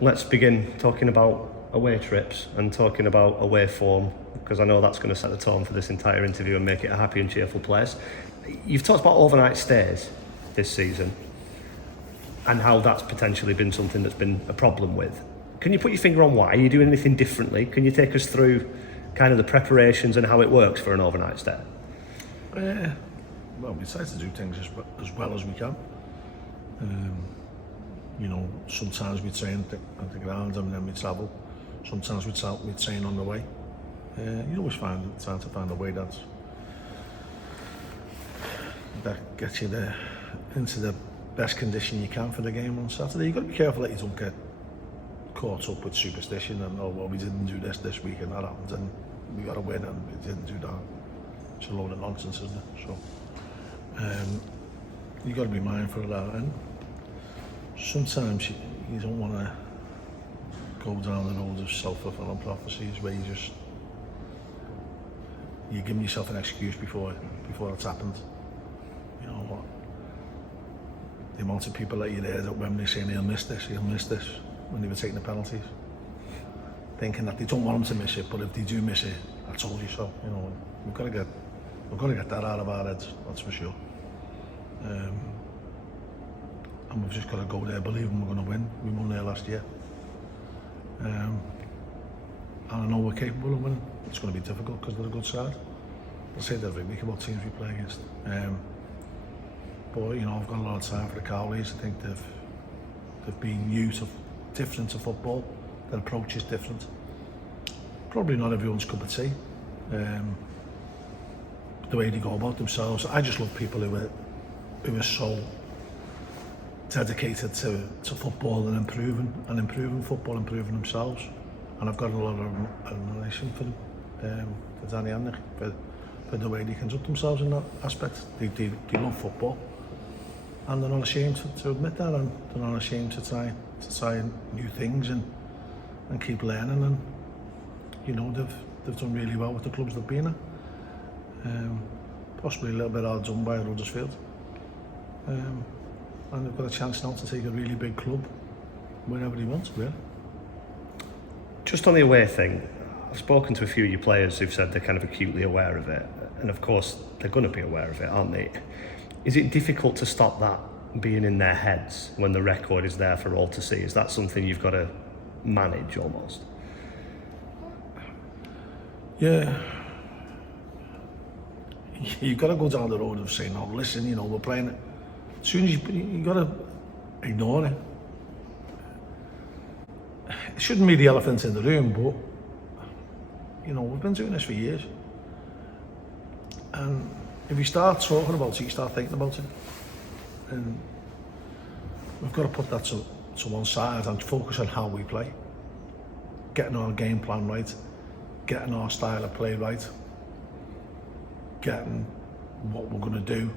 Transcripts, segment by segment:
let's begin talking about away trips and talking about away form, because I know that's going to set the tone for this entire interview and make it a happy and cheerful place. You've talked about overnight stays this season and how that's potentially been something that's been a problem with. Can you put your finger on why? Are you doing anything differently? Can you take us through kind of the preparations and how it works for an overnight stay? Well, we try to do things as well as we can. You know, sometimes we train at the ground and then we travel. Sometimes we train on the way. You always trying to find a way that gets you into the best condition you can for the game on Saturday. You've got to be careful that you don't get caught up with superstition and, oh, well, we didn't do this week and that happened and we got to win and we didn't do that. It's a load of nonsense, isn't it? So you've got to be mindful of that. And sometimes you don't want to go down the road of self-fulfilling prophecies where you're giving yourself an excuse before it's happened. You know what? The amount of people that you heard at Wembley saying he'll miss this when they were taking the penalties, thinking that they don't want him to miss it, but if they do miss it, I told you so. You know, we've got to get that out of our heads. That's for sure. And we've just got to go there believing we're going to win. We won there last year. And I know we're capable of winning. It's going to be difficult because they're a good side. I say that every week about teams we play against. But you know, I've got a lot of time for the Coleys. I think they've been new to different to football. Their approach is different. Probably not everyone's cup of tea. The way they go about themselves. I just love people who are so dedicated to football and improving football, improving themselves. And I've got a lot of admiration for them, for Danny and Nick, for the way they conduct themselves in that aspect. They love football, and they're not ashamed to admit that, and they're not ashamed to try new things and keep learning. And you know, they've done really well with the clubs they've been at. Possibly a little bit hard done by Huddersfield. And they've got a chance now to take a really big club wherever they want, really. Just on the away thing, I've spoken to a few of your players who've said they're kind of acutely aware of it, and of course they're going to be aware of it, aren't they? Is it difficult to stop that being in their heads when the record is there for all to see? Is that something you've got to manage almost? Yeah. You've got to go down the road of saying, oh, listen, you know, we're playing it. As soon as you've got to ignore it. It shouldn't be the elephant in the room, but, you know, we've been doing this for years. And if you start talking about it, you start thinking about it. And we've got to put that to one side and focus on how we play. Getting our game plan right, getting our style of play right, getting what we're going to do,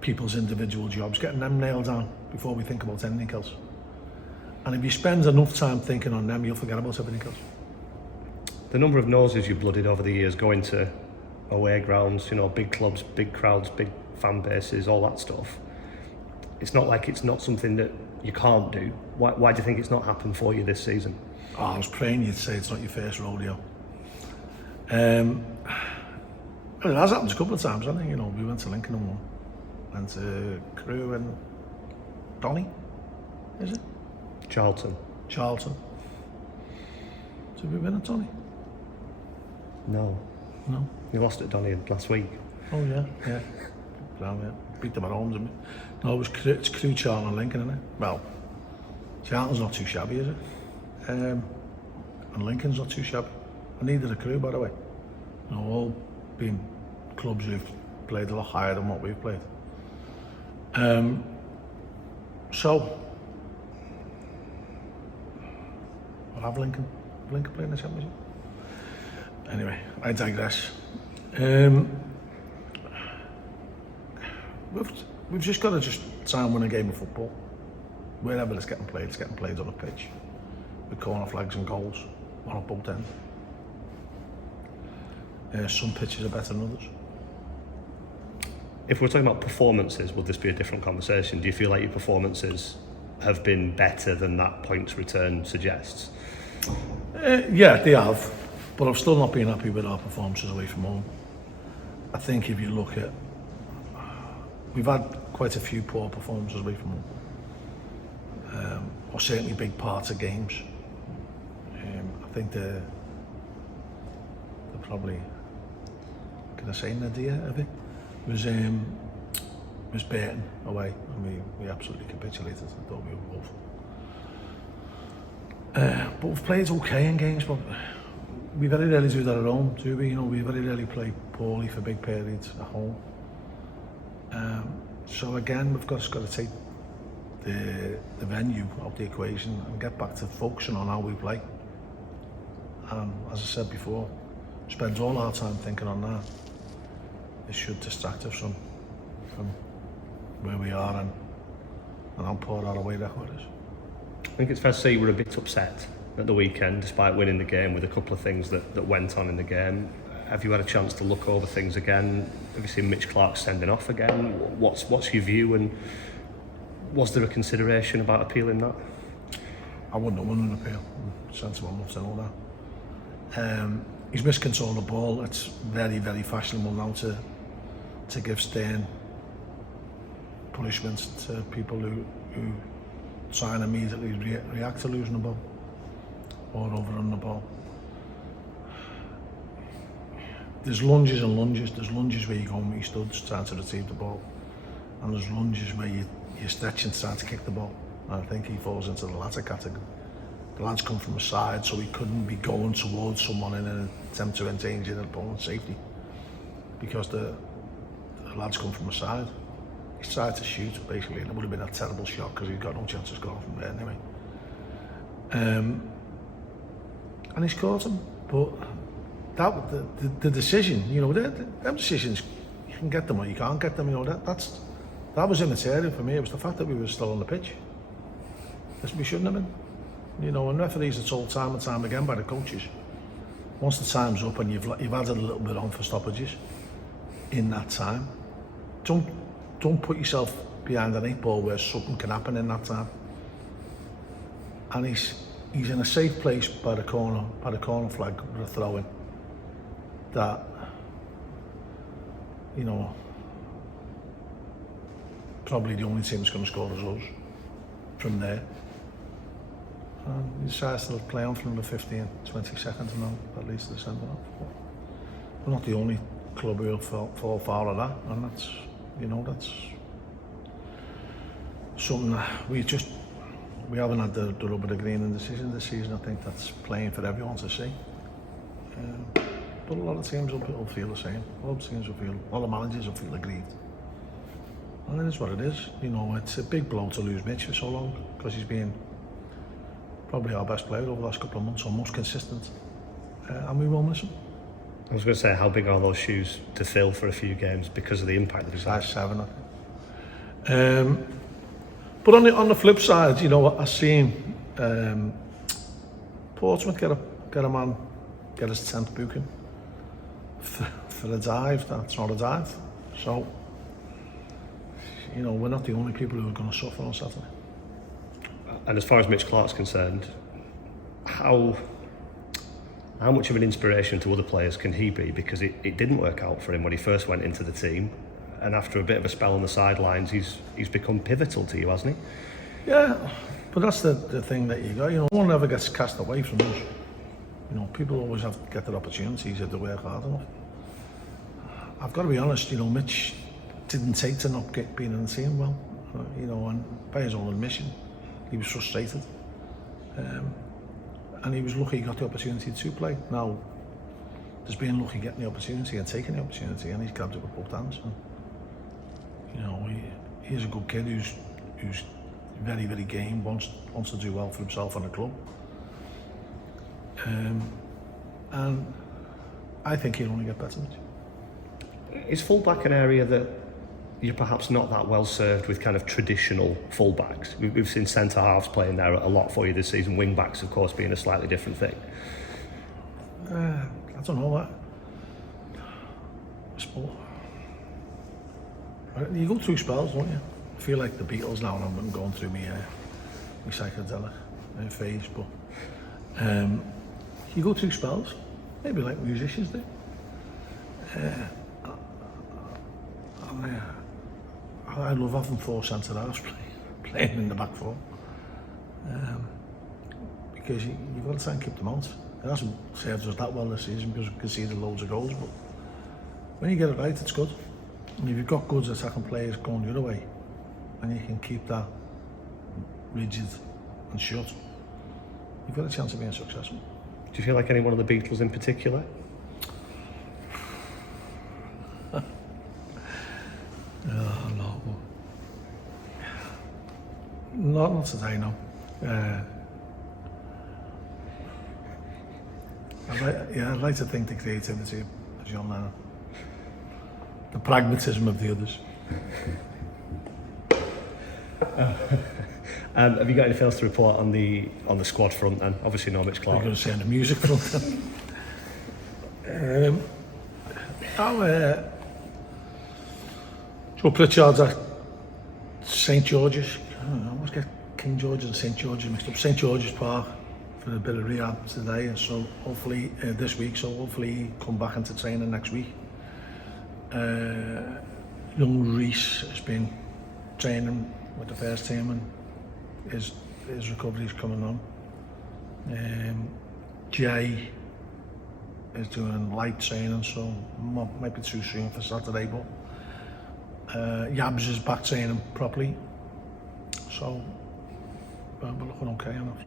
people's individual jobs, getting them nailed down before we think about anything else. And if you spend enough time thinking on them, you'll forget about everything else. The number of noses you've blooded over the years going to away grounds, you know, big clubs, big crowds, big fan bases, all that stuff. It's not like it's not something that you can't do. Why do you think it's not happened for you this season? Oh, I was praying you'd say it's not your first rodeo. It has happened a couple of times, I think. You know, we went to Lincoln and won. Went to Crewe and Donny, is it? Charlton. Did we win at Donny? No. You lost at Donny last week. Oh yeah. Well, yeah. Beat them at home, didn't we? No, it's Crewe, Charlton and Lincoln, isn't it? Well, Charlton's not too shabby, is it? And Lincoln's not too shabby. And neither are Crewe, by the way. You know, all being clubs who've played a lot higher than what we've played. So, we'll have Lincoln playing the Championship. Anyway, I digress. We've just got to try and win a game of football. Wherever it's getting played on a pitch. With corner flags and goals, one at both ends. Some pitches are better than others. If we're talking about performances, would this be a different conversation? Do you feel like your performances have been better than that points return suggests? Yeah, they have, but I've still not been happy with our performances away from home. I think if you look at, we've had quite a few poor performances away from home, or certainly big parts of games. I think they're probably, can I say nadir of it? Was Burton away, and we absolutely capitulated. I thought we were awful. But we've played okay in games, but we very rarely do that at home, do we? You know, we very rarely play poorly for big periods at home. So again, we've got to take the venue out the equation and get back to focusing on how we play. As I said before, spend all our time thinking on that. It should distract us from where we are and how poor our away record is. I think it's fair to say you were a bit upset at the weekend, despite winning the game, with a couple of things that went on in the game. Have you had a chance to look over things again? Have you seen Mitch Clark sending off again? What's your view, and was there a consideration about appealing that? I wouldn't have won an appeal. I'm sensible enough to know that. He's missed control of the ball. It's very, very fashionable now to give stern punishments to people who try and immediately react to losing the ball or overrun the ball. There's lunges and lunges. There's lunges where you go on with your studs trying to retrieve the ball, and there's lunges where you're stretching trying to kick the ball. And I think he falls into the latter category. The lad's come from a side, so he couldn't be going towards someone in an attempt to endanger the opponent's safety, because the lad's come from a side. He's tried to shoot, basically, and it would have been a terrible shot because he's got no chance of scoring from there anyway. And he's caught him, but the decision, you know, them decisions, you can get them or you can't get them. You know, that was immaterial for me. It was the fact that we were still on the pitch. We shouldn't have been. You know, and referees are told time and time again by the coaches, once the time's up and you've added a little bit on for stoppages in that time, don't put yourself behind an 8 ball where something can happen in that time. And he's in a safe place by the corner flag with a throw-in. That, you know, probably the only team that's going to score is us from there. And he decides to play on for another 15, 20 seconds and then at least they send it off. We're not the only club who will fall foul of that, and that's, you know, that's something that we haven't had the rubber the green in decision this season. I think that's playing for everyone to see. But a lot of teams will feel the same. A lot of the managers will feel aggrieved. And it is what it is. You know, it's a big blow to lose Mitch for so long, because he's been probably our best player over the last couple of months, or most consistent. And we will miss him. I was going to say, how big are those shoes to fill for a few games because of the impact that he's had? Size 7, I think. But on the flip side, you know, I've seen Portsmouth get his 10th booking for a dive. That's not a dive. So, you know, we're not the only people who are going to suffer on Saturday. And as far as Mitch Clark's concerned, how much of an inspiration to other players can he be? Because it didn't work out for him when he first went into the team, and after a bit of a spell on the sidelines, he's become pivotal to you, hasn't he? Yeah, but that's the thing that you got. You know, no one ever gets cast away from us. You know, people always have to get their opportunities if they work hard enough. I've got to be honest, you know, Mitch didn't take to not being in the team well. You know, and by his own admission, he was frustrated. And he was lucky he got the opportunity to play. Now, there's being lucky getting the opportunity and taking the opportunity, and he's grabbed it with both hands. And, you know, he's a good kid who's very, very game, wants to do well for himself and the club. And I think he'll only get better. Is full-back an area that you're perhaps not that well served with kind of traditional full-backs? We've seen centre-halves playing there a lot for you this season, wing-backs of course being a slightly different thing. I don't know what. You go through spells, don't you? I feel like the Beatles now, and I'm going through me my psychedelic phase, but you go through spells, maybe like musicians do. I love having 4 centre halves playing in the back four, because you've got to try and keep them out. It hasn't served us that well this season because we've conceded loads of goals, but when you get it right, it's good. And if you've got good attacking players going the other way, and you can keep that rigid and shut, you've got a chance of being successful. Do you feel like any one of the Beatles in particular? No. Not today, no. I'd like to think the creativity of John Lennon, the pragmatism of the others. Have you got anything else to report on the squad front? And obviously, no Mitch Clark. I'm going to say on the music front. Joe Pritchard's at St George's. I always get King George's and St George's mixed up. St George's Park for a bit of rehab today, and so hopefully this week. So hopefully he come back into training next week. Young Reese has been training with the first team, and his recovery is coming on. Jay is doing light training, so might be too soon for Saturday, but Yabs is back training properly, so we're looking okay enough.